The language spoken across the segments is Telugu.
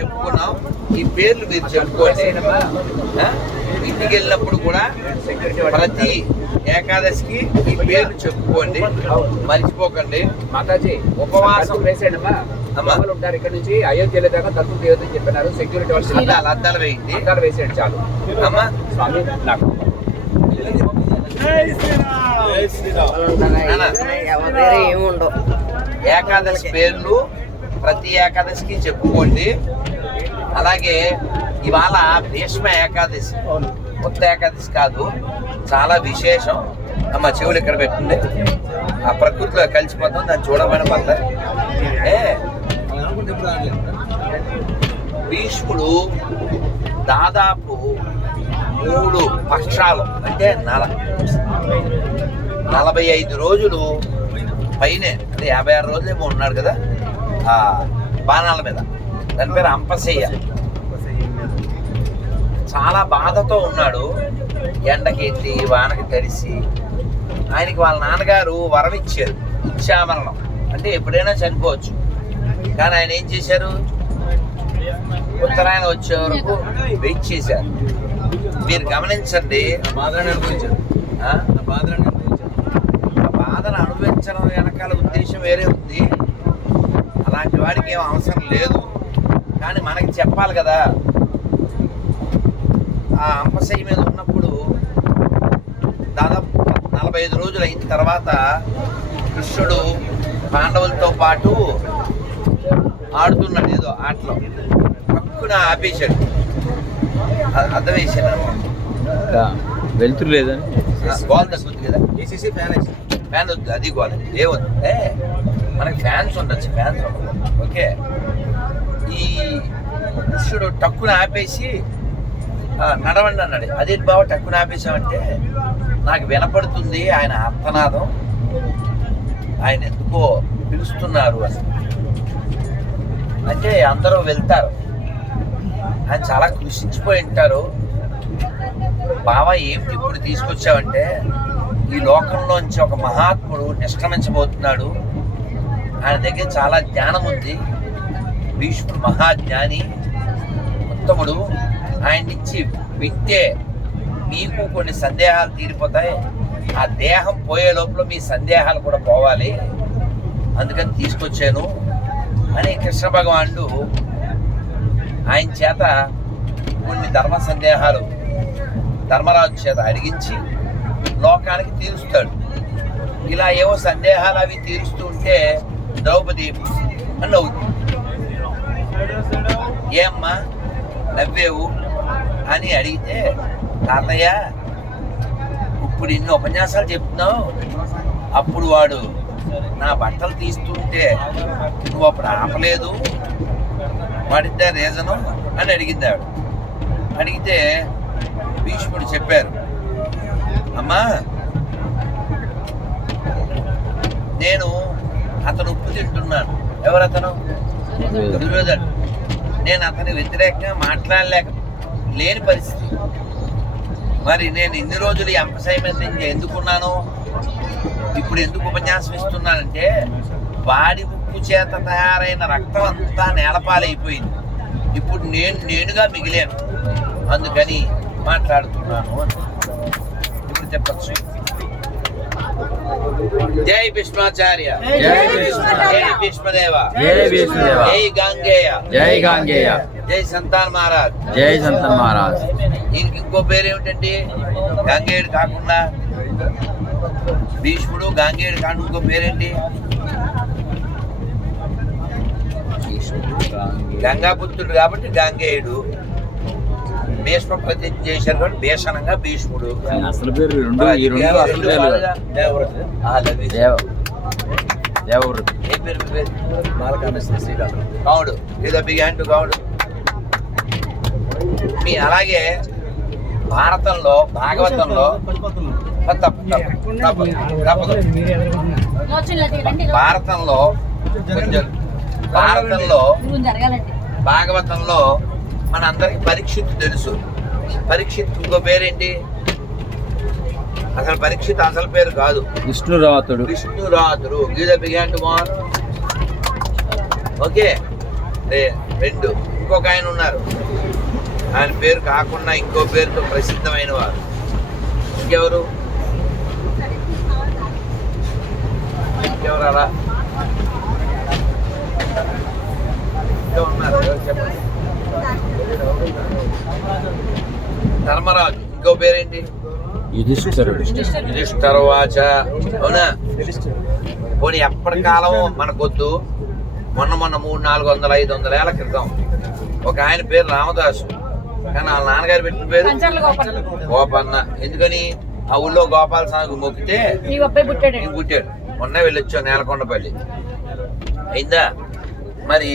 చెప్పుకున్నాం. ఈ పేర్లు మీరు చెప్పుకోండి? ఇంటికి వెళ్ళినప్పుడు కూడా ప్రతి ఏకాదశికి ఈ పేర్లు చెప్పుకోండి. మర్చిపోకండి. మాతాజీ ఉపవాసం. వేసేయండమ్మా అమ్మా. అమ్మలు ఉంటారు ఇక్కడ నుంచి అయోధ్యలో దాకా తక్కువ తీయొద్దని చెప్పినారు. సెక్యూరిటీ వాళ్ళు అద్దాలు అద్దాలు వేయండి. అద్దాలు వేసేయండి చాలు. అమ్మా. స్వామి నాకు. ఏకాదశి పేర్లు ప్రతి ఏకాదశికి చెప్పుకోండి. అలాగే ఇవాళ భీష్మ ఏకాదశి. కొత్త ఏకాదశి కాదు. చాలా విశేషం. అమ్మ చెవులు ఇక్కడ పెట్టండి. ఆ ప్రకృతిలో కలిసిపోతాం దాన్ని చూడమని పడతారు. ఏ? భీష్ముడు దాదాపు మూడు పక్షాలు అంటే నల నలభై ఐదు రోజులు పైనే అంటే యాభై ఆరు రోజులు ఏమో ఉన్నాడు కదా? బాణాల మీద. దాని పేరు అంపశయ్య. చాలా బాధతో ఉన్నాడు. ఎండకెత్తి వానకి తడిసి ఆయనకి వాళ్ళ నాన్నగారు వరం ఇచ్చారు ఇచ్చామరణం అంటే ఎప్పుడైనా చనిపోవచ్చు. కానీ ఆయన ఏం చేశారు? ఉత్తరాయణ వచ్చే వరకు వెయిట్ చేశారు. మీరు గమనించండి. బాధను అనుభవించారు బాధను నా ఆ బాధను అనుభవించడం వెనకాల ఉద్దేశం వేరే ఉంది. ఏం అవసరం లేదు. కానీ మనకి చెప్పాలి కదా. ఆ అంపశయ్య మీద ఉన్నప్పుడు దాదాపు నలభై ఐదు రోజులు అయిన తర్వాత కృష్ణుడు పాండవులతో పాటు ఆడుతున్నాడు ఏదో ఆటలో. పక్కున ఆపేశాడు. అర్థం వేసాను వెళ్తురు లేదని గోల్ తగ్గుద్ది కదా ఏసీసీ ఫ్యాన్ ఫ్యాన్ వద్దు అది గోల. ఏ మనకి ఫ్యాన్స్ ఉండొచ్చు ఫ్యాన్స్ ఉండదు ఓకే. ఈ కృష్ణుడు టక్కున ఆపేసి నడవండి అన్నాడు. అదే బావ టక్కున ఆపేసామంటే నాకు వినపడుతుంది ఆయన అర్థనాదం. ఆయన ఎందుకో పిలుస్తున్నారు అని. అంటే అందరూ వెళ్తారు. ఆయన చాలా కృషించిపోయి ఉంటారు. బావా ఏమిటి ఇప్పుడు తీసుకొచ్చావంటే ఈ లోకంలోంచి ఒక మహాత్ముడు నిష్క్రమించబోతున్నాడు. ఆయన దగ్గర చాలా జ్ఞానం ఉంది. భీష్ముడు మహాజ్ఞాని ఉత్తముడు. ఆయన నుంచి వింటే మీకు కొన్ని సందేహాలు తీరిపోతాయి. ఆ దేహం పోయే లోపల మీ సందేహాలు కూడా పోవాలి. అందుకని తీసుకొచ్చాను. అని కృష్ణ భగవానుడు ఆయన చేత కొన్ని ధర్మ సందేహాలు ధర్మరాజు చేత అడిగించి లోకానికి తీరుస్తాడు. ఇలా ఏవో సందేహాలు అవి తీరుస్తూ ఉంటే ద్రౌపది అని నవ్వుతుంది ఏమ్మా నవ్వేవు అని అడిగితే తాతయ్య ఇప్పుడు ఇన్ని ఉపన్యాసాలు చెప్తున్నావు. అప్పుడు వాడు నా బట్టలు తీస్తుంటే నువ్వు అప్పుడు ఆపలేదు. వాడిద్దా రీజను అని అడిగింది ఆవిడ. అడిగితే భీష్ముడు చెప్పారు అమ్మా నేను అతను ఉప్పు తింటున్నాను ఎవరతను? దుర్యోధన్ నేను అతని వ్యతిరేకంగా మాట్లాడలేక లేని పరిస్థితి. మరి నేను ఇన్ని రోజులు ఈ అంపశయ ఎందుకున్నాను? ఇప్పుడు ఎందుకు ఉపన్యాసం ఇస్తున్నానంటే వాడి ఉప్పు చేత తయారైన రక్తం అంతా నేలపాలైపోయింది. ఇప్పుడు నేను నేనుగా మిగిలాను. అందుకని మాట్లాడుతున్నాను ఇప్పుడు చెప్పచ్చు. జై భీష్మాచార్య. జై భీష్మదేవ. జై భీష్మదేవ. జై గాంగేయ. జై గాంగేయ. జై సంతాన్ మహారాజ్. జై సంతన్ మహారాజ్. దీనికి ఇంకో పేరు ఏమిటండి గంగేయుడు కాకుండా భీష్ముడు గాంగేయుడు కాకుండా ఇంకో పేరేంటి? గంగాపుత్రుడు కాబట్టి గాంగేయుడు. భీష్మ ప్రతిజ్ఞ చేశారు భీషణంగా భీష్ముడు అసలు పేరు రెండు ఈ రెండు అసలు లవి. దేవ దేవవృత్తి ఏ పేరు పేరు? బాలకామేశ్వర శ్రీకాకుళం కావుడు ఏదో బిగాన్ టు కావుడు మీ అలాగే భారతంలో భాగవతంలో భారతంలో భారతంలో భాగవతంలో మన అందరికి పరీక్షిత్ తెలుసు. పరీక్షిత్ ఇంకో పేరేంటి? అసలు పరీక్షిత్ అసలు పేరు కాదు. విష్ణురాతుడు. విష్ణురాతుడు. Gita began to okay. రెండు. ఇంకొక ఆయన ఉన్నారు. ఆయన పేరు కాకుండా ఇంకో పేరుతో ప్రసిద్ధమైన వారు. ఇంకెవరు? ఇంకెవరు అలా ఇంకా ఉన్నారు ఎవరు చెప్పండి ధర్మరాజు ఇంకో పేరేంటి? యుధిష్ఠరుడు యుధిష్ఠరవాచ. అవునా? పోనీ ఎప్పటి కాలం మనకొద్దు? మొన్న మొన్న మూడు నాలుగు వందల ఐదు వందల ఏళ్ళ క్రితం. ఒక ఆయన పేరు రామదాసు. కానీ వాళ్ళ నాన్నగారు పెట్టిన పేరు? గోపన్న. ఎందుకని? ఆ ఊళ్ళో గోపాల స్వామికి మొక్కితే పుట్టాడు. మొన్న వెళ్ళొచ్చాం నేలకొండపల్లి. అయిందా? మరి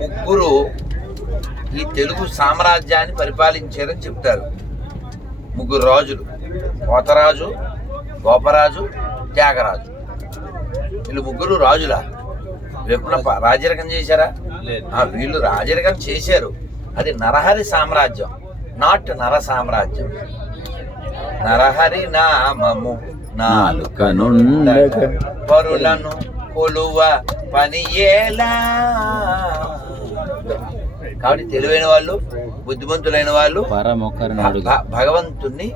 ముగ్గురు ఈ తెలుగు సామ్రాజ్యాన్ని పరిపాలించారని చెప్తారు. ముగ్గురు రాజులు. కోతరాజు గోపరాజు త్యాగరాజు. వీళ్ళు ముగ్గురు రాజులా? ప- రాజరికం చేశారా? వీళ్ళు రాజరికం చేశారు. అది నరహరి సామ్రాజ్యం నాట్ నర సామ్రాజ్యం. నరహరి నామము నాలుక నాలుకనుండగ పరులను కొలువ పని ఏలా కాబట్టి తెలివైన వాళ్ళు బుద్ధిమంతులైన వాళ్ళు పరమొకరిని అడుగు భ- భగవంతుణ్ణి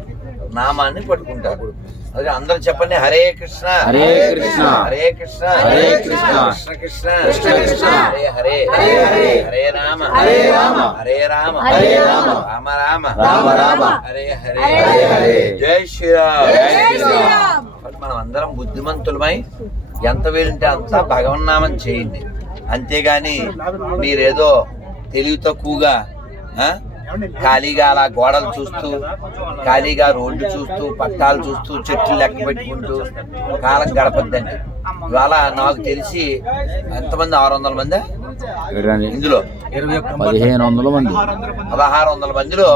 నామాన్ని పట్టుకుంటారు అదే అందరూ చెప్పండి హరే కృష్ణ హరే కృష్ణ. హరే కృష్ణ హరే కృష్ణ. కృష్ణ కృష్ణ కృష్ణ కృష్ణ. హరే హరే హరే హరే. హరే రామ హరే రామ. హరే రామ హరే రామ. రామ రామ రామ రామ. హరే హరే హరే హరే. జై శ్రీరామ్ జై శ్రీరామ్. కాబట్టి మనం అందరం బుద్ధిమంతులమై ఎంత వీలుంటే అంత భగవన్నామం చేయండి అంతేగాని మీరేదో తెలివి తక్కువగా? ఖాళీగా అలా గోడలు చూస్తూ ఖాళీగా రోడ్డు చూస్తూ పట్టాలు చూస్తూ చెట్లు లెక్క పెట్టుకుంటూ కాలం గడపద్దండి. ఇవాళ నాకు తెలిసి ఎంతమంది? ఆరు వందల మంది. ఇందులో. పదిహేను వందల మంది. పదహారు వందల మందిలో.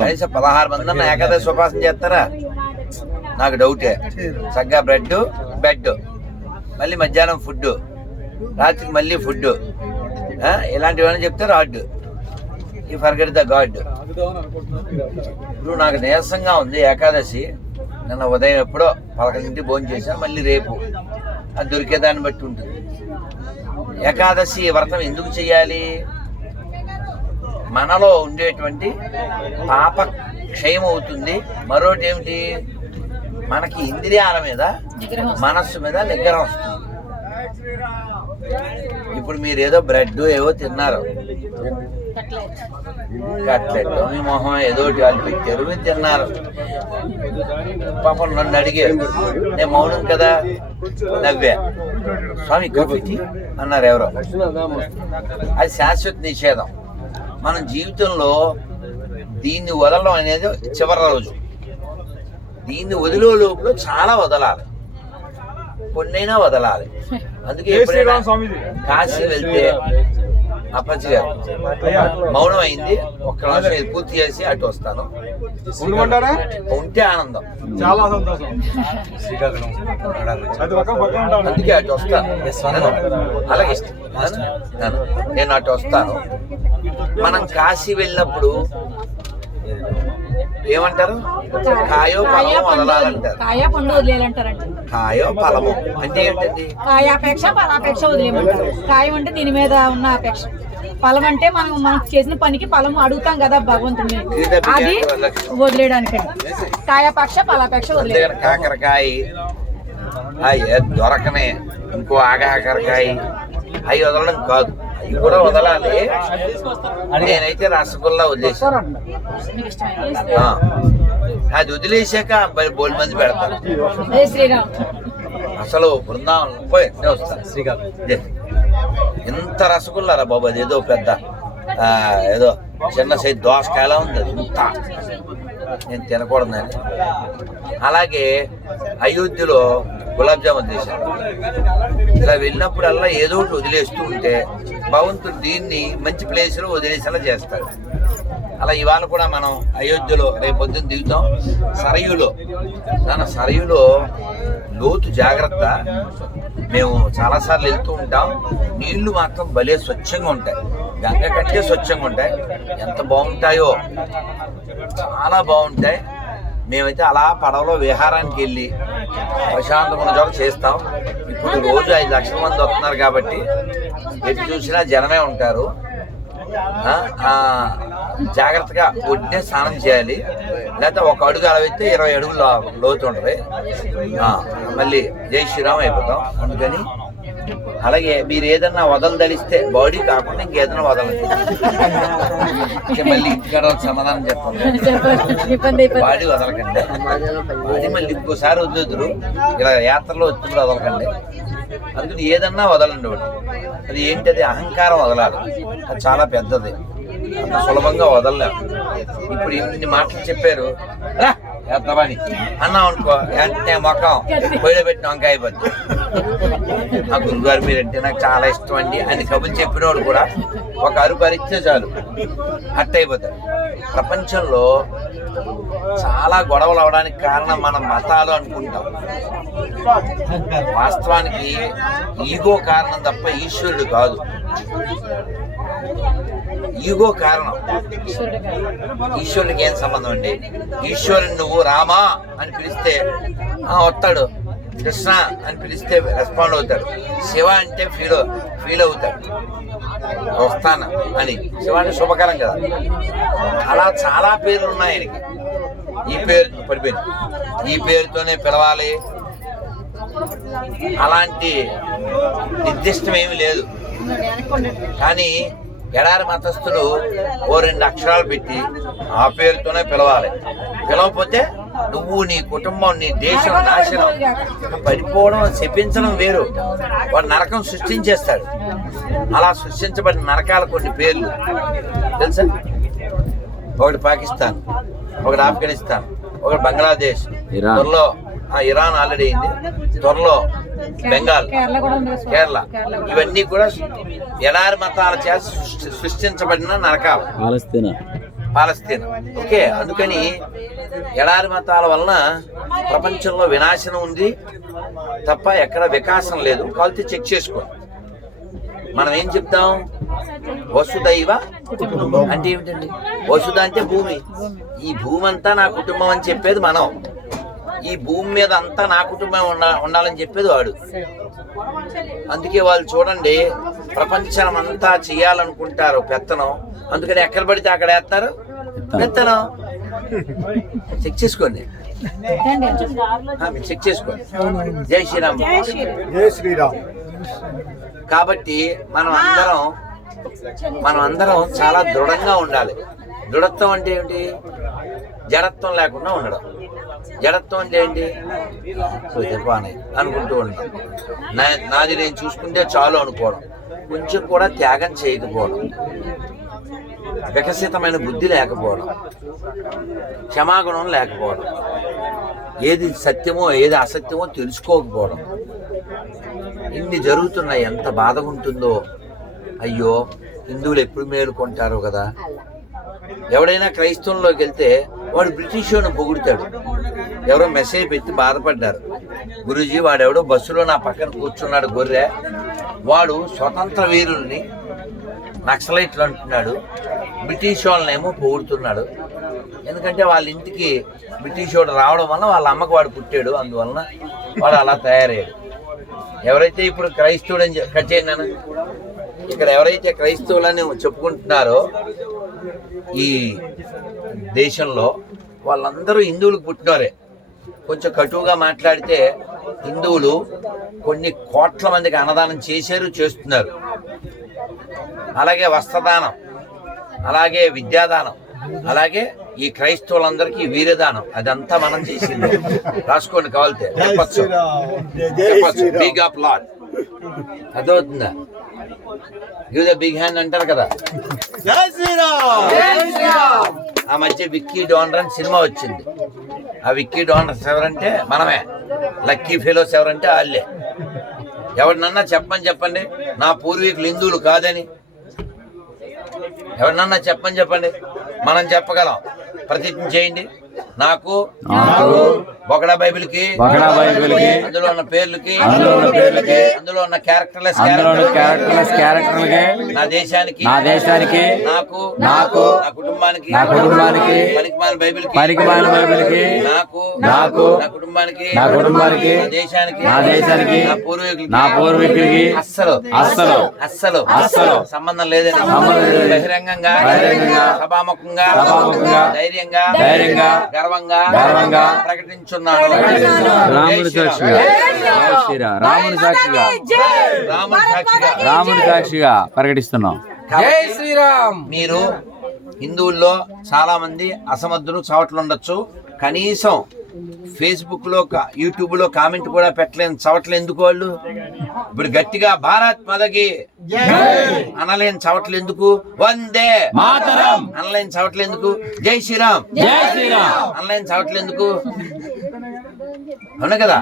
కనీసం పదహారు మంది అన్న ఏకాదశి ఉపాసన చేస్తారా? నాకు డౌటే. చక్కగా బ్రెడ్ బెడ్ మళ్ళీ మధ్యాహ్నం ఫుడ్ రాత్రికి మళ్ళీ ఫుడ్ ఇలాంటివన్నీ చెప్తే రాడ్. ఈ ఫర్గెట్ ద గాడ్ ఇప్పుడు నాకు నీరసంగా ఉంది ఏకాదశి. నిన్న ఉదయం ఎప్పుడో పదకొండింటి భోజనం చేశాను మళ్ళీ రేపు. అది దొరికే దాన్ని బట్టి ఉంటుంది. ఏకాదశి వ్రతం ఎందుకు చేయాలి? మనలో ఉండేటువంటి పాప క్షయం అవుతుంది. మరొకటి ఏమిటి? మనకి ఇంద్రియాల మీద. మనస్సు మీద నిగ్రహం వస్తుంది. ఇప్పుడు మీరు ఏదో బ్రెడ్ ఏవో తిన్నారు. కట్లెట్. మీ మొహం ఏదో ఒకటి వాళ్ళు మీరు తిన్నారు. పాపం నన్ను అడిగారు నేను మౌనం కదా? నవ్వా. స్వామి కాఫీ అన్నారు ఎవరో. అది శాశ్వత నిషేధం. మనం జీవితంలో దీన్ని వదలడం అనేది చివరి రోజు. దీన్ని వదిలే లోపల చాలా వదలాలి. కొన్నైనా వదలాలి. అందుకే ఎప్పుడైనా కాశీ వెళ్తే అప్పచ్చి గారు మౌనం అయింది ఒక్క నిమిషం ఇది పూర్తి చేసి అటు వస్తాను. ఉంటే ఆనందం. చాలా సంతోషం. అందుకే అటు వస్తాను. నేను అలాగే నేను- నేను- నేను అటు వస్తాను. మనం కాశీ వెళ్ళినప్పుడు ఏమంటారు? కాయో ఫలమో వదలాలంటారు. కాయ పండు వదిలేయాలంటారంట. కాయో ఫలమో. అంటే ఏంటండి? కాయాపేక్ష ఫలాపేక్ష వదిలేయమంటారు. కాయం అంటే దీని మీద ఉన్న అపేక్ష. ఫలం అంటే మనం మనం చేసిన పనికి ఫలం అడుగుతాం కదా భగవంతుని. అది వదిలేయడానికండి. కాయాపేక్ష ఫలాపేక్ష వదిలేదు కాకరకాయ. అయ్యే దొరకనే. ఇంకో ఆగాకరకాయ. అవి వదలడం కాదు. అవి కూడా వదలాలి. నేనైతే రసగుల్లా వదిలేసాను మీకు ఇష్టమైన ఆ. అది వదిలేసాక మరి బోల్ మంది శ్రీరామ్? అసలు బృందావనం పోయి నేను వస్తాను ఇదే. ఇంత రసగుల్లారా బాబు అది ఏదో పెద్ద ఆ, ఏదో చిన్న సైజు దోసకాయలా ఉంది అది. ఇంత నేను తినకూడదని. అలాగే అయోధ్యలో గులాబ్ జామున్ చేశాను ఇలా వెళ్ళినప్పుడల్లా ఏదో ఒకటి వదిలేస్తూ ఉంటే భగవంతుడు దీన్ని మంచి ప్లేస్లో వదిలేసేలా చేస్తాడు. అలా ఇవాళ కూడా మనం అయోధ్యలో రేపు పొద్దున్న దిగుతాం. సరయులో తన సరయులో లోతు జాగ్రత్త. మేము చాలాసార్లు వెళ్తూ ఉంటాం. నీళ్ళు మాత్రం భలే స్వచ్ఛంగా ఉంటాయి. గంగ కంటే స్వచ్ఛంగా ఉంటాయి. ఎంత బాగుంటాయో చాలా బాగుంటాయి. మేమైతే అలా పడవలో విహారానికి వెళ్ళి ప్రశాంతమైన చోట చేస్తాం. ఇప్పుడు రోజు ఐదు లక్షల మంది వస్తున్నారు కాబట్టి ఎటు చూసినా జనమే ఉంటారు. జాగ్రత్తగా ఒడ్డే స్నానం చేయాలి. లేకపోతే ఒక అడుగు అలవైతే ఇరవై అడుగులు లోతు ఉంటుంది. మళ్ళీ జై శ్రీరామ్ అయిపోతాం. అందుకని అలాగే మీరు ఏదన్నా వదలదలిస్తే బాడీ కాకుండా ఇంకేదైనా వదలండి. ఇంకా మళ్ళీ వాళ్ళకి సమాధానం చెప్పండి. బాడీ వదలకండి. అది మళ్ళీ ఇంకోసారి వద్దుదురు ఇలా యాత్రలో వచ్చినప్పుడు వదలకండి. అందుకని ఏదన్నా వదలండి ఒకటి. అది ఏంటది అహంకారం వదలాలి. అది చాలా పెద్దది. అంత సులభంగా వదలలేం ఇప్పుడు ఇన్ని మాటలు చెప్పారు. రా వేద్దామని అన్నాం అనుకో వెంటనే మొఖం పొయ్యిలో పెట్టిన వంకాయ అయిపోద్ది ఆ గురుగారు మీరంటే నాకు చాలా ఇష్టం అండి. అని కబుర్లు చెప్పినోడు కూడా ఒక అరుపు చాలు. అట్టయిపోతారు ప్రపంచంలో చాలా గొడవలు అవడానికి కారణం మన మతాలు అనుకుంటాం. వాస్తవానికి ఈగో కారణం తప్ప ఈశ్వరుడు కాదు. ఈగో కారణం. ఈశ్వరునికి ఏం సంబంధం అండి? ఈశ్వరుని నువ్వు రామా అని పిలిస్తే ఆ, వస్తాడు. కృష్ణ అని పిలిస్తే రెస్పాండ్ అవుతాడు. శివ అంటే ఫీల్ ఫీల్ అవుతాడు. వస్తాను? అని. శివ అంటే శుభకరం కదా. అలా చాలా పేర్లు ఉన్నాయి ఆయనకి. ఈ పేరు పడిపోయింది. ఈ పేరుతోనే పిలవాలి. అలాంటి నిర్దిష్టమేమి లేదు. కానీ ఎడారి మతస్థులు ఓ రెండు అక్షరాలు పెట్టి ఆ పేరుతోనే పిలవాలి. పిలవకపోతే నువ్వు నీ కుటుంబం నీ దేశం నాశనం. పడిపోవడం శపించడం వేరు. వాడు నరకం సృష్టించేస్తాడు. అలా సృష్టించబడిన నరకాల కొన్ని పేర్లు. తెలుసా? ఒకటి పాకిస్తాన్ ఒకటి ఆఫ్ఘనిస్తాన్ ఒకటి బంగ్లాదేశ్. త్వరలో ఇరాన్ ఆల్రెడీ అయింది. త్వరలో బెంగాల్ కేరళ. ఇవన్నీ కూడా ఎడారి మతాల చేత సృష్టి- సృష్టించబడిన నరకాలు. పాలస్తీనా? పాలస్తీన్. ఓకే అందుకని ఎడారి మతాల వలన ప్రపంచంలో వినాశనం ఉంది. తప్ప ఎక్కడ వికాసం లేదు. కావాలంటే చెక్ చేసుకో. మనం ఏం చెప్తాం? వసుదైవ అంటే ఏమిటండి? వసుధ అంటే భూమి. ఈ భూమి అంతా నా కుటుంబం అని చెప్పేది మనం. ఈ భూమి మీద అంతా నా కుటుంబం ఉండ- ఉండాలని చెప్పేది వాడు. అందుకే వాళ్ళు చూడండి ప్రపంచం అంతా చేయాలనుకుంటారు పెత్తనం. అందుకని ఎక్కడ పడితే అక్కడ వేస్తారు. పెత్తనం. చెక్ చేసుకోండి. చెక్ చేసుకోండి. జై శ్రీరామ్. జై శ్రీరామ్. కాబట్టి మనం అందరం మనం అందరం చాలా దృఢంగా ఉండాలి. దృఢత్వం అంటే ఏమిటి? జడత్వం లేకుండా ఉండడం. జడత్వం అంటే ఏంటి అనుకుంటూ ఉంటాం. నా- నాది నేను చూసుకుంటే చాలు అనుకోవడం. కొంచెం కూడా త్యాగం చేయకపోవడం. వికసితమైన బుద్ధి లేకపోవడం. క్షమాగుణం లేకపోవడం. ఏది సత్యమో ఏది అసత్యమో తెలుసుకోకపోవడం. ఇన్ని జరుగుతున్నాయి ఎంత బాధగా ఉంటుందో అయ్యో హిందువులు ఎప్పుడు మేలుకుంటారు కదా. ఎవడైనా క్రైస్తవంలోకి వెళ్తే వాడు బ్రిటిష్ వాడిని పొగుడుతాడు. ఎవరో మెసేజ్ పెట్టి బాధపడ్డారు. గురూజీ వాడెవడో బస్సులో నా పక్కన కూర్చున్నాడు గొర్రె. వాడు స్వతంత్ర వీరుల్ని నక్సలైట్లు అంటున్నాడు. బ్రిటిష్ వాళ్ళనేమో పొగుడుతున్నాడు. ఎందుకంటే వాళ్ళ ఇంటికి బ్రిటిష్ వాడు రావడం వల్ల వాళ్ళ అమ్మకు వాడు పుట్టాడు. అందువలన వాడు అలా తయారయ్యాడు. ఎవరైతే ఇప్పుడు క్రైస్తవుడని చె- కట్ చేయను ఇక్కడ ఎవరైతే క్రైస్తవులని చెప్పుకుంటున్నారో ఈ దేశంలో వాళ్ళందరూ హిందువులకు పుట్టినవారే కొంచెం కటువుగా మాట్లాడితే హిందువులు కొన్ని కోట్ల మందికి అన్నదానం చేశారు చేస్తున్నారు. అలాగే వస్త్రదానం అలాగే విద్యాదానం అలాగే ఈ క్రైస్తవులందరికీ వీరదానం. అదంతా మనం చేసింది. రాసుకోండి కావాలితే. చెప్పచ్చు. చెప్పచ్చు. బిగ్ అప్ లాట్ అర్థమవుతుందా? గివ్ ద బిగ్ హ్యాండ్ అంటారు కదా. ఆ మధ్య విక్కీ డోనర్ అని సినిమా వచ్చింది. ఆ విక్కీ డోనర్స్ ఎవరంటే మనమే. లక్కీ ఫెలోస్ ఎవరంటే వాళ్ళే. ఎవరినన్నా చెప్పని చెప్పండి నా పూర్వీకులు హిందువులు కాదని. ఎవరినన్నా చెప్పని చెప్పండి మనం చెప్పగలం. ప్రతిజ్ఞ చేయండి. నాకు నాకు బొగడా బైబిల్కి బగడా అందులో ఉన్న పేర్లకి అందులో ఉన్న పేర్లకి అందులో ఉన్న క్యారెక్టర్లెస్ అందులో ఉన్న క్యారెక్టర్లెస్ క్యారెక్టర్లకి నా దేశానికి నా దేశానికి నాకు నాకు నా కుటుంబానికి నా కుటుంబానికి పనికిమాల బైబిల్ పనికిమాలిన బైబిల్కి నాకు నాకు నా కుటుంబానికి నా కుటుంబానికి నా దేశానికి నా దేశానికి నా పూర్వీకులకి నా పూర్వీకులకి అస్సలు అస్సలు అస్సలు అస్సలు సంబంధం లేదని బహిరంగంగా బహిరంగంగా సభాముఖంగా సభాముఖంగా ధైర్యంగా ధైర్యంగా గర్వంగా గర్వంగా ప్రకటించున్నాను. రాముడి. సాక్షిగా. సాక్షిగా. రాముడి సాక్షిగా. రాముడి సాక్షిగా ప్రకటిస్తున్నాం. జై శ్రీరామ్. మీరు హిందువుల్లో చాలా మంది అసమర్థులు చవట్లు ఉండొచ్చు కనీసం ఫేస్బుక్లో కా- యూట్యూబ్లో కామెంట్ కూడా పెట్టలేని చవట్లు ఎందుకు వాళ్ళు? ఇప్పుడు గట్టిగా భారత్ మదకి అనలేని చవట్లు ఎందుకు? వందే మాతరం! అనలేని చవట్లు ఎందుకు? జై శ్రీరామ్! జై శ్రీరామ్! అనలేని చవట్లు ఎందుకు? అవునా కదా?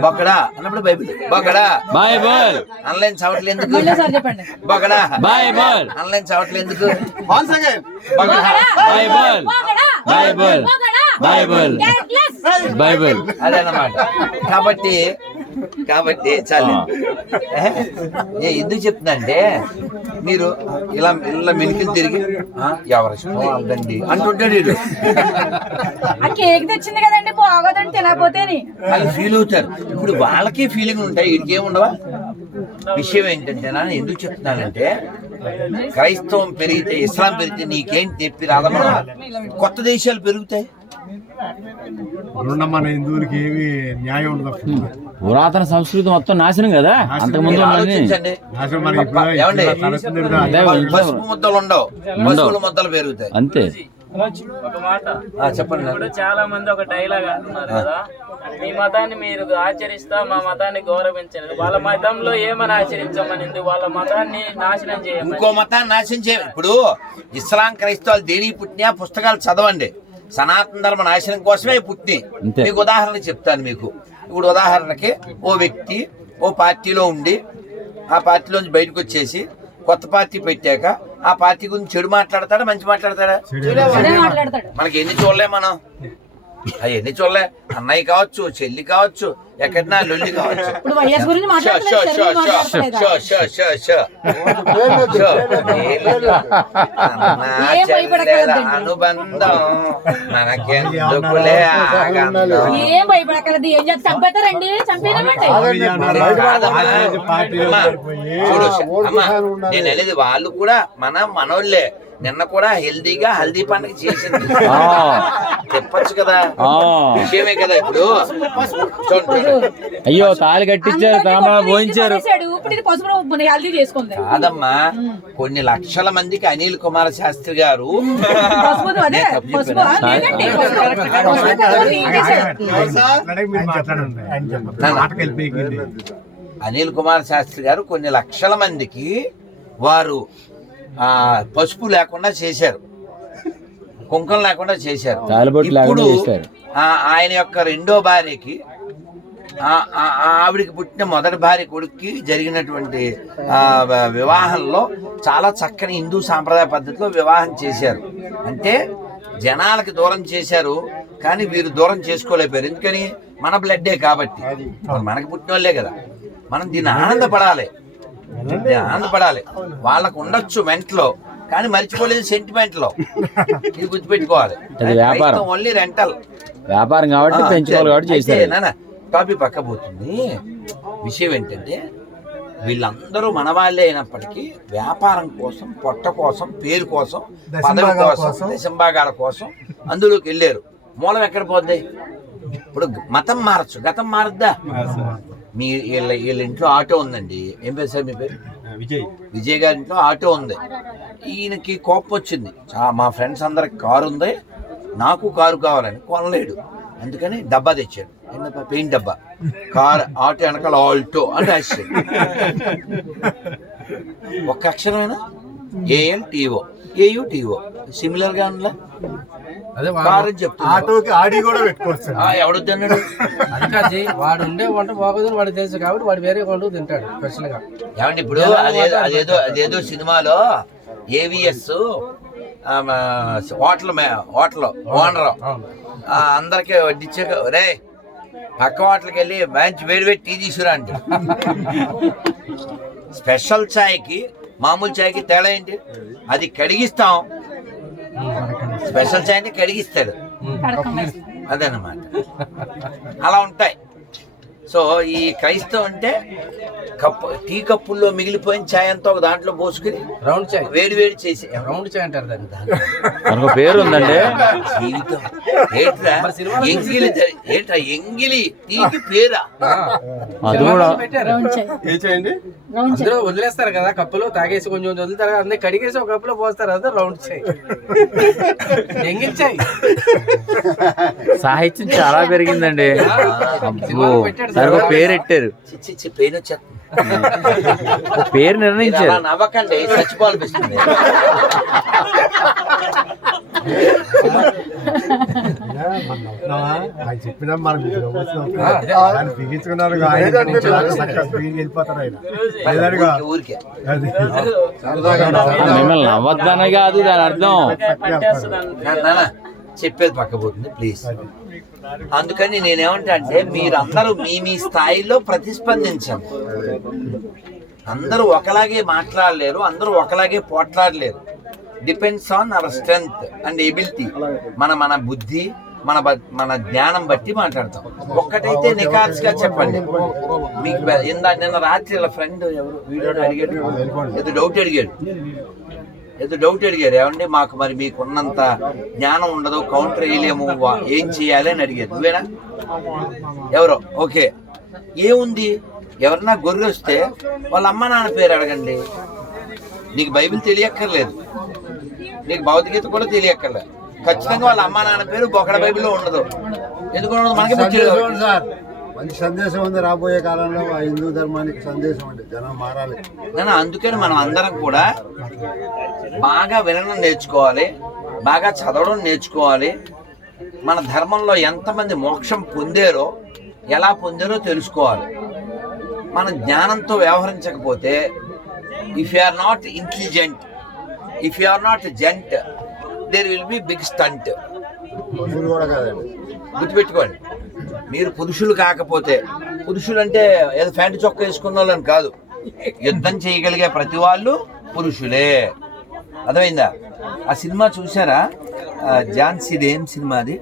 బొక్కడా అన్నప్పుడు బైబిల్. బొక్కడా! బైబుల్! అనలేని చవట్లు ఎందుకు? మళ్ళీ సార్ చెప్పండి. బొక్కడా! బైబుల్! ఆన్లైన్ చవట్లు ఎందుకు. బైబుల్! బైబుల్! బైబుల్ బైబుల్ అదన్నమాట. కాబట్టి కాబట్టి చాలు. నేను ఎందుకు చెప్తున్నానంటే మీరు ఇలా ఇలా మెలికలు తిరిగి "ఆ, ఎవరి ఇష్టం అంటుంటాడు వీడు. కేక్ తెచ్చింది కదండి బాగోదండి తినకపోతేని. వాళ్ళు ఫీల్ అవుతారు. ఇప్పుడు వాళ్ళకి ఫీలింగ్ ఉంటాయి వీడికి ఏముండవా విషయం ఏంటంటే నాన్న ఎందుకు చెప్తున్నానంటే క్రైస్తవం పెరిగితే ఇస్లాం పెరిగితే నీకేం తెప్పి రాదమ్మా? కొత్త దేశాలు పెరుగుతాయి. మన హిందువులకి ఏమి న్యాయం ఉండదు పురాతన సంస్కృతి మొత్తం నాశనం కదా? అంతకు ముందు పసుపు ముద్దలు ఉండవు. పసుపుల ముద్దలు పెరుగుతాయి. అంతే. ఒక మాట. ఆ, చెప్పండి. చాలా మంది ఒక డైలాగ్ అంటున్నారు కదా. మీ మతాన్ని మీరు ఆచరిస్తా మా మతాన్ని గౌరవించండి. వాళ్ళ మతంలో ఏమని ఆచరించమని వాళ్ళ మతాన్ని నాశనం చేయమని. ఇంకో మతాన్ని నాశనం చేయ ఇప్పుడు ఇస్లాం క్రైస్తవాలు దేని పుట్టినా పుస్తకాలు చదవండి. సనాతన ధర్మ నాశనం కోసమే అంతే. మీకు ఉదాహరణ చెప్తాను మీకు. ఇప్పుడు ఉదాహరణకి ఓ వ్యక్తి ఓ పార్టీలో ఉండి ఆ పార్టీలోంచి బయటకు వచ్చేసి కొత్త పార్టీ పెట్టాక ఆ పార్టీ గురించి చెడు మాట్లాడతాడా మంచి మాట్లాడతాడు? మనకి ఎన్ని చూడలే మనం? అవి ఎన్ని చూడలే? అన్నయ్య కావచ్చు చెల్లి కావచ్చు ఎక్కడన్నా లొల్లి కావచ్చు. ఇప్పుడు వైఎస్ గురించి. అనుబంధం. మనకెందుకులే ఏం భయపడక్కర్లేదు ఏం చేస్తే? నేను అనేది వాళ్ళు కూడా మన మనోళ్ళే. నిన్న కూడా హెల్దీగా హల్దీ పండుగ చేసింది. ఆ. చెప్పచ్చు కదా. ఆ. విషయమే కదా ఇప్పుడు. చూడండి. అయ్యో తాళి కట్టించారు తామర పోయించారు. ఇప్పుడు ఇది పసుపు హెల్దీ చేసుకుంది. కాదమ్మా కొన్ని లక్షల మందికి అనిల్ కుమార్ శాస్త్రి గారు పసుపు అదే పసుపు? లేదండి. అనిల్ కుమార్ శాస్త్రి గారు కొన్ని లక్షల మందికి వారు ఆ పసుపు లేకుండా చేశారు. కుంకం లేకుండా చేశారు. ఇప్పుడు ఆయన యొక్క రెండో భార్యకి ఆవిడికి పుట్టిన మొదటి భార్య కొడుక్కి జరిగినటువంటి వివాహంలో చాలా చక్కని హిందూ సాంప్రదాయ పద్ధతిలో వివాహం చేశారు. అంటే జనాలకి దూరం చేశారు కానీ వీరు దూరం చేసుకోలేకపోయారు. ఎందుకని? మన బ్లడ్డే కాబట్టి. మనకి పుట్టిన వాళ్ళే కదా. మనం దీన్ని ఆనందపడాలి. దీన్ని ఆనందపడాలి. వాళ్ళకు ఉండొచ్చు మెంట్లో కానీ మర్చిపోలేదు సెంటిమెంట్లో ఇది గుర్తుపెట్టుకోవాలి. అది వ్యాపారం. ఓన్లీ రెంటల్ వ్యాపారం కాబట్టి పెంచుకోవాలి కాబట్టి చేశారు. టాపిక్ పక్క పోతుంది విషయం ఏంటంటే వీళ్ళందరూ మన వాళ్ళే అయినప్పటికీ వ్యాపారం కోసం పొట్ట కోసం పేరు కోసం పదవి కోసం. దశంభాగాల కోసం అందులోకి వెళ్ళారు. మూలం ఎక్కడ పోద్ది? ఇప్పుడు మతం మారచ్చు. గతం మారద్దా? మీ వీళ్ళ వీళ్ళ ఇంట్లో ఆటో ఉందండి. ఏం పేరు సార్ మీ పేరు? విజయ్. విజయ్ గారి ఇంట్లో ఆటో ఉంది. ఈయనకి కోపం వచ్చింది మా ఫ్రెండ్స్ అందరికి కారు ఉంది నాకు కారు కావాలని కొనలేడు. అందుకని డబ్బా తెచ్చాడు. ఏంటబ్బా పెయింట్ డబ్బా? కార్ ఆటో వెనకాల ఆల్టో అని రాశాడు ఒక్క అక్షరమేనా? ఏఎల్ టీఓ ఏయు టీఓ సిమిలర్గా ఉందా కారు అని చెప్తున్నా. ఆటోకి ఆడి కూడా పెట్టుకోవచ్చు ఎవడొద్దు అన్నాడు? అది వాడు ఉండే వంట బాగోదని వాడికి తెలుసు కాబట్టి వాడు వేరే వంట తింటాడు స్పెషల్గా. ఏమండి ఇప్పుడు అదేదో అదేదో అదేదో సినిమాలో ఏవిఎస్ హోటల్ మే- హోటల్ ఓనర్. అందరికి వడ్డించాక రే పక్క హోటల్కి వెళ్ళి మంచి వేడి వేడి టీ తీసుకురా అండి స్పెషల్ చాయ్కి మామూలు చాయ్కి తేడా ఏంటి? అది కడిగిస్తాం. స్పెషల్ చాయ్ని కడిగిస్తాడు. అదన్నమాట. అలా ఉంటాయి. సో ఈ క్రైస్తవం అంటే కప్పు టీ కప్పుల్లో మిగిలిపోయిన ఛాయ్ అంతా ఒక దాంట్లో పోసుకుని రౌండ్ చాయ్. వేడి వేడి చేసి రౌండ్ చాయ్ అంటారు దాన్ని. మనకు పేరు ఉందండి. జీవితం. ఏంట్రా? ఎంగిలి ఏంట్రా ఎంగిలి? టీకి పేరా? అది కూడా పెట్టారు. రౌండ్ చేయి. ఏ చేయండి రౌండ్ చేయి. అందరూ వదిలేస్తారు కదా కప్పులు తాగేసి కొంచెం వదులుతారు కదా అందరూ కడిగేసి ఒక కప్పులో పోస్తారు అదే రౌండ్ చాయ్. ఎంగిల్ చాయ్. సాహిత్యం చాలా పెరిగిందండి. అబ్బో. దానికి ఒక పేరు పెట్టారు చిచ్చి చి పెయిన్ వచ్చేస్తుంది పేరు మీరు నిర్ణయించారు. అలా నవ్వకండి చచ్చిపోవాలనిపిస్తుంది. ఆయన చెప్పినా మనం దాన్ని బిగించుకున్నారు వెళ్ళిపోతారు ఆయన లేదనుగా ఊరికే అది. మిమ్మల్ని నవ్వద్దనే కాదు దాని అర్థం. పట్టేస్తుంది నా- నాన్న చెప్పేది పక్కపోతుంది ప్లీజ్ అందుకని నేనేమంటా అంటే మీరందరూ మీ మీ స్థాయిలో ప్రతిస్పందించండి. అందరూ ఒకలాగే మాట్లాడలేరు అందరూ ఒకలాగే పోట్లాడలేరు. Depends on our strength and ability మన మన బుద్ధి మన బ- మన జ్ఞానం బట్టి మాట్లాడతాం. ఒక్కటైతే నికాల్స్గా చెప్పండి. మీకు ఇందా నిన్న రాత్రి ఇలా ఫ్రెండ్ ఎవరు? వీడియో అడిగాడు? ఏదో డౌట్ అడిగాడు. ఏదో డౌట్ అడిగారు. ఏమండి మాకు మరి మీకు ఉన్నంత జ్ఞానం ఉండదు కౌంటర్ వేయలేము ఏం చేయాలి అని అడిగారు. నువ్వేనా? ఎవరో? ఓకే. ఏముంది? ఎవరన్నా గొర్రె వస్తే వాళ్ళ అమ్మ నాన్న పేరు అడగండి. నీకు బైబిల్ తెలియక్కర్లేదు. నీకు భౌతికత కూడా తెలియక్కర్లేదు. ఖచ్చితంగా వాళ్ళ అమ్మ నాన్న పేరు బొకడ బైబిల్లో ఉండదు. ఎందుకు ఉండదు? మనకి మంచి సందేశం ఉంది రాబోయే కాలంలో ఆ హిందూ ధర్మానికి సందేశం అండి జనం మారాలి. అందుకని మనం అందరం కూడా బాగా వినడం నేర్చుకోవాలి బాగా చదవడం నేర్చుకోవాలి. మన ధర్మంలో ఎంతమంది మోక్షం పొందారో ఎలా పొందారో తెలుసుకోవాలి. మన జ్ఞానంతో వ్యవహరించకపోతే if you are not intelligent if you are not gent there will be big stunt కూడా కాదండి. గుర్తుపెట్టుకోండి. మీరు పురుషులు కాకపోతే పురుషులు అంటే ఏదో ప్యాంటు చొక్కా వేసుకున్న వాళ్ళని కాదు. యుద్ధం చేయగలిగే ప్రతి వాళ్ళు పురుషులే. అర్థమైందా? ఆ సినిమా చూసారా ఝాన్సీది ఏం సినిమా అది?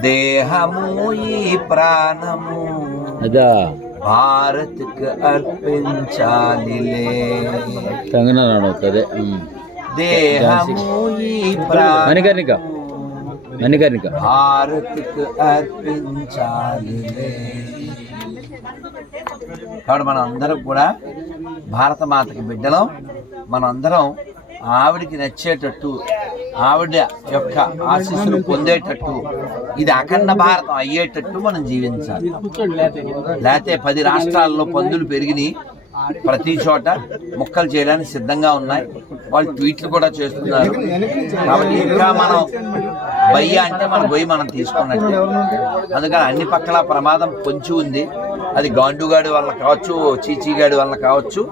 దేహము ఈ ప్రాణము అదా. భారత్కు అర్పించాలిలే. కంగనా అవుతుంది దేహము భారత్కు అర్పించాలిలే. కాబట్టి మనం అందరం కూడా భారత మాతకి బిడ్డలం. మనం అందరం ఆవిడికి నచ్చేటట్టు ఆవిడ యొక్క ఆశీస్సులు పొందేటట్టు ఇది అఖండ భారతం అయ్యేటట్టు మనం జీవించాలి. లేకపోతే పది రాష్ట్రాల్లో పందులు పెరిగినాయి ప్రతి చోట ముక్కలు చేయడానికి సిద్ధంగా ఉన్నాయి. వాళ్ళు ట్వీట్లు కూడా చేస్తున్నారు. కాబట్టి ఇంకా మనం బయ్య అంటే మన బొయ్యి మనం తీసుకున్నట్టు అందుకని అన్ని పక్కల ప్రమాదం పొంచి ఉంది. అది గాండుగాడి వల్ల కావచ్చు చీచీగాడి వల్ల కావచ్చు.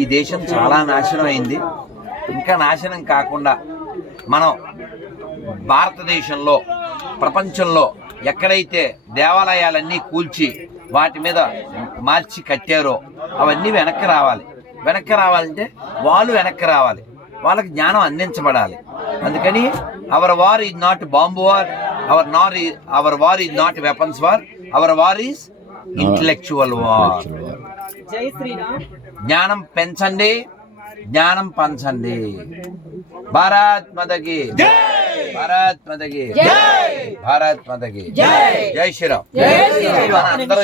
ఈ దేశం చాలా నాశనం అయింది ఇంకా నాశనం కాకుండా మనం భారతదేశంలో ప్రపంచంలో ఎక్కడైతే దేవాలయాలన్నీ కూల్చి వాటి మీద మార్చి కట్టారో అవన్నీ వెనక్కి రావాలి. వెనక్కి రావాలంటే వాళ్ళు వెనక్కి రావాలి. వాళ్ళకి జ్ఞానం అందించబడాలి. అందుకని our war is not bomb war our Nar our war is not weapons war our war is intellectual war జ్ఞానం పెంచండి. జ్ఞానం పంచండి. భారత్ మదకి భారత్ మదకి భారత్ మదకి శ్రీరామ్. జై శ్రీరామ్. అందరూ